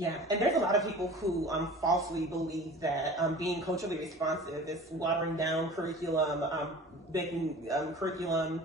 Yeah, and there's a lot of people who falsely believe that being culturally responsive is watering down curriculum, making curriculum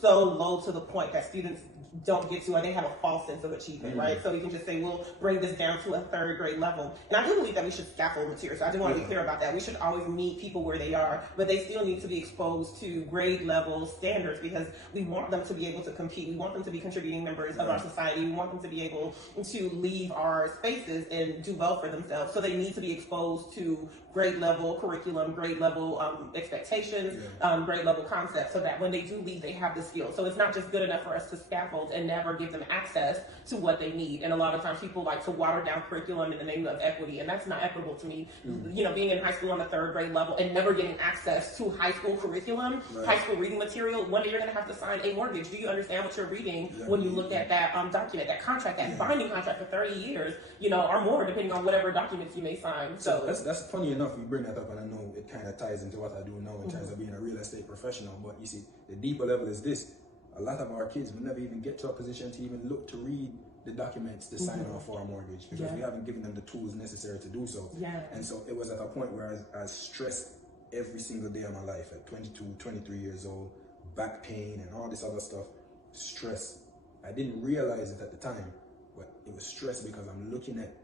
so low to the point that students don't get to, or they have a false sense of achievement, right? So you can just say, we'll bring this down to a third grade level. And I do believe that we should scaffold material. So I do want to be clear about that. We should always meet people where they are, but they still need to be exposed to grade level standards because we want them to be able to compete. We want them to be contributing members of our society. We want them to be able to leave our spaces and do well for themselves. So they need to be exposed to grade level curriculum, grade level expectations, grade level concepts, so that when they do leave, they have the skills. So it's not just good enough for us to scaffold and never give them access to what they need. And a lot of times people like to water down curriculum in the name of equity, and that's not equitable to me. You know, being in high school on the third grade level and never getting access to high school curriculum, high school reading material, one day you're gonna have to sign a mortgage. Do you understand what you're reading when you look at that document, that contract, that binding contract for 30 years, you know, or more, depending on whatever documents you may sign. So that's funny enough you bring that up, and I know it kind of ties into what I do now in terms of being a real estate professional. But you see, the deeper level is this: a lot of our kids will never even get to a position to even look to read the documents to sign off for our mortgage because we haven't given them the tools necessary to do so. And so it was at a point where I was stressed every single day of my life at 22, 23 years old, back pain and all this other stuff, stress. I didn't realize it at the time, but it was stress because I'm looking at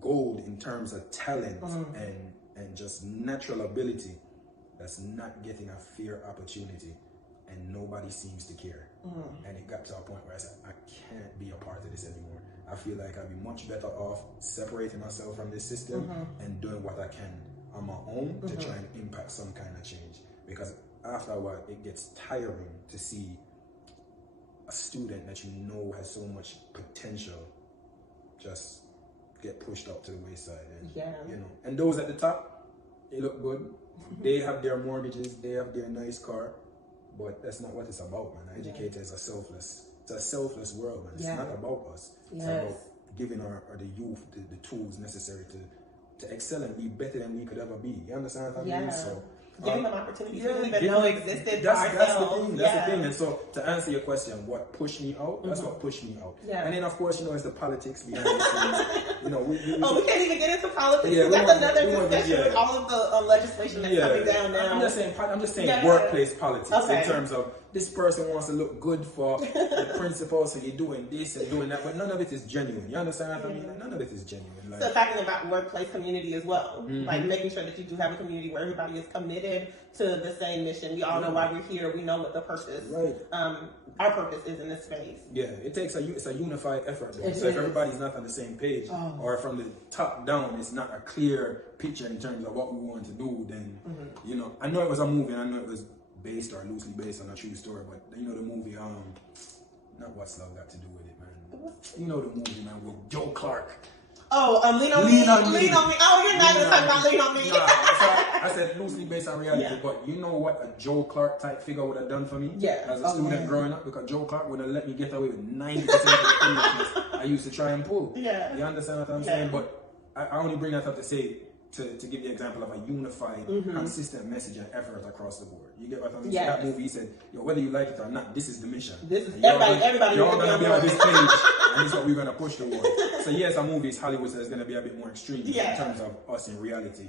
gold in terms of talent and just natural ability that's not getting a fair opportunity, and nobody seems to care. And it got to a point where I said, I can't be a part of this anymore. I feel like I'd be much better off separating myself from this system and doing what I can on my own to try and impact some kind of change. Because after a while, it gets tiring to see a student that you know has so much potential just get pushed up to the wayside. And, you know, and those at the top, they look good. They have their mortgages, they have their nice car, but that's not what it's about, man. Educators are selfless. It's a selfless world, man. It's not about us. It's about giving our the youth the tools necessary to excel and be better than we could ever be. You understand what I mean? So giving them opportunities we didn't even know existed. That's the thing. That's the thing. And so to answer your question, what pushed me out? That's what pushed me out. And then of course, you know, it's the politics behind it. You know, we can't even get into politics. That's another discussion with all of the legislation that's coming down now. I'm just saying workplace politics in terms of this person wants to look good for the principal, so you're doing this and doing that, but none of it is genuine. You understand what I mean? None of it is genuine. Like, so talking about workplace community as well, like making sure that you do have a community where everybody is committed to the same mission. We all know why we're here. We know what the purpose, our purpose is in this space. Yeah, it takes it's a unified effort. So if everybody's not on the same page, or from the top down, it's not a clear picture in terms of what we want to do, then you know, I know it was a movie, and I know it was based or loosely based on a true story, but you know the movie, not What's Love Got to Do with It, man. You know the movie, man, with Joe Clark. Lean on me. Lean on me. Oh, you're not going to talk about Lean on Me. I said loosely based on reality, but you know what a Joe Clark type figure would have done for me as a student growing up? Because Joe Clark would have let me get away with 90% of the foolishness I used to try and pull. You understand what I'm saying? But I only bring that up to say, to give the example of a unified, consistent message and effort across the board. You get what I mean? So that movie, he said, whether you like it or not, this is the mission. This is everybody. You're all going to be on this page, and this is what we're going to push towards. So yes, a movie is Hollywood, so it's going to be a bit more extreme in terms of us in reality.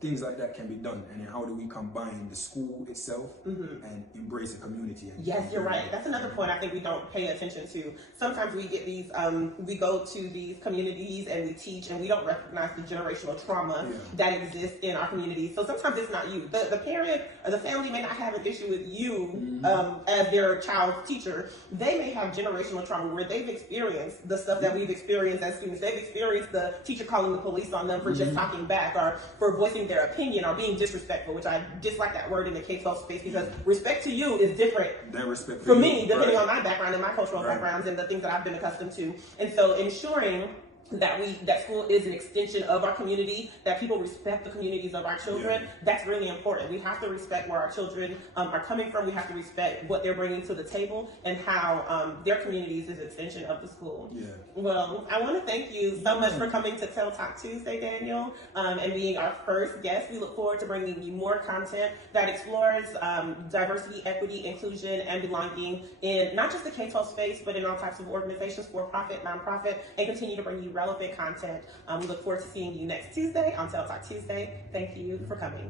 Things like that can be done, and then how do we combine the school itself and embrace the community? And you're right. That's another point I think we don't pay attention to. Sometimes we get these, we go to these communities and we teach, and we don't recognize the generational trauma that exists in our communities. So sometimes it's not you. The parent or the family may not have an issue with you as their child's teacher. They may have generational trauma where they've experienced the stuff that we've experienced as students. They've experienced the teacher calling the police on them for just talking back or for voicing their opinion or being disrespectful, which I dislike that word in the K-12 space because respect to you is different than respect for me, depending on my background and my cultural backgrounds and the things that I've been accustomed to. And so ensuring that school is an extension of our community, that people respect the communities of our children, that's really important. We have to respect where our children are coming from. We have to respect what they're bringing to the table and how their communities is an extension of the school. Well, I want to thank you so much for coming to Tell Talk Tuesday, Daniel, and being our first guest. We look forward to bringing you more content that explores diversity, equity, inclusion, and belonging in not just the K-12 space, but in all types of organizations, for-profit, nonprofit, and continue to bring you relevant content. We look forward to seeing you next Tuesday on Tell Talk Tuesday. Thank you for coming.